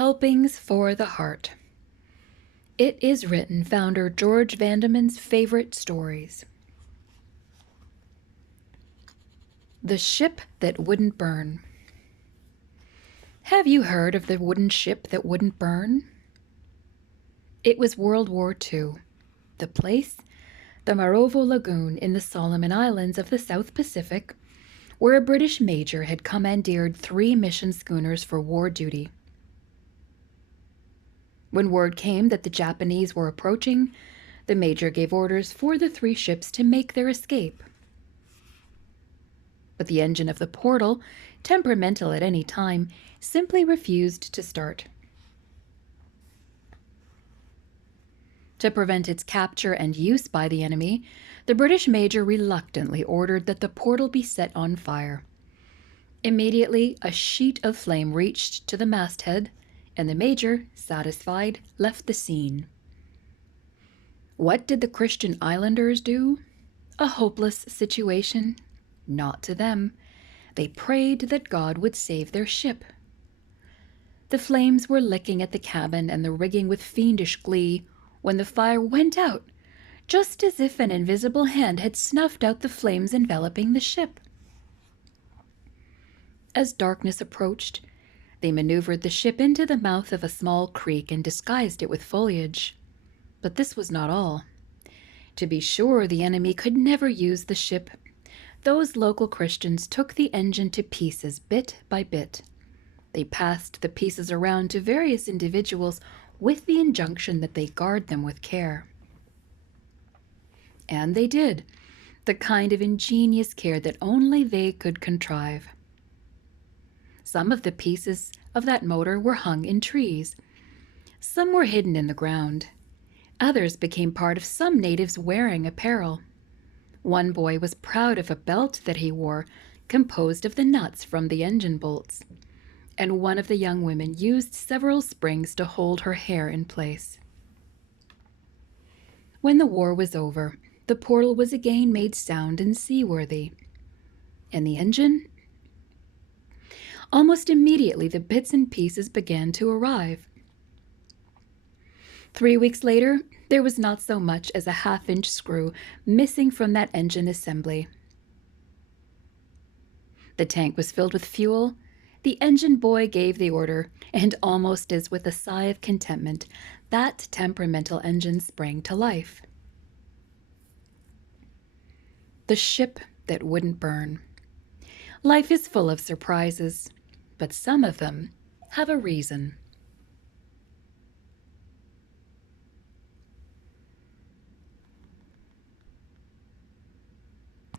Helpings for the Heart. It is written founder George Vandeman's favorite stories. The Ship That Wouldn't Burn. Have you heard of the wooden ship that wouldn't burn? It was World War II. The place? The Marovo Lagoon in the Solomon Islands of the South Pacific, where a British major had commandeered 3 mission schooners for war duty. When word came that the Japanese were approaching, the major gave orders for the 3 ships to make their escape. But the engine of the portal, temperamental at any time, simply refused to start. To prevent its capture and use by the enemy, the British major reluctantly ordered that the portal be set on fire. Immediately, a sheet of flame reached to the masthead, and the major, satisfied, left the scene. What did the Christian islanders do? A hopeless situation? Not to them. They prayed that God would save their ship. The flames were licking at the cabin and the rigging with fiendish glee when the fire went out, just as if an invisible hand had snuffed out the flames enveloping the ship. As darkness approached, they maneuvered the ship into the mouth of a small creek and disguised it with foliage. But this was not all. To be sure, the enemy could never use the ship. Those local Christians took the engine to pieces bit by bit. They passed the pieces around to various individuals with the injunction that they guard them with care. And they did, the kind of ingenious care that only they could contrive. Some of the pieces of that motor were hung in trees. Some were hidden in the ground. Others became part of some natives' wearing apparel. One boy was proud of a belt that he wore, composed of the nuts from the engine bolts, and one of the young women used several springs to hold her hair in place. When the war was over, the portal was again made sound and seaworthy. And the engine? Almost immediately, the bits and pieces began to arrive. 3 weeks later, there was not so much as a half-inch screw missing from that engine assembly. The tank was filled with fuel. The engine boy gave the order, and almost as with a sigh of contentment, that temperamental engine sprang to life. The Ship That Wouldn't Burn. Life is full of surprises, but some of them have a reason.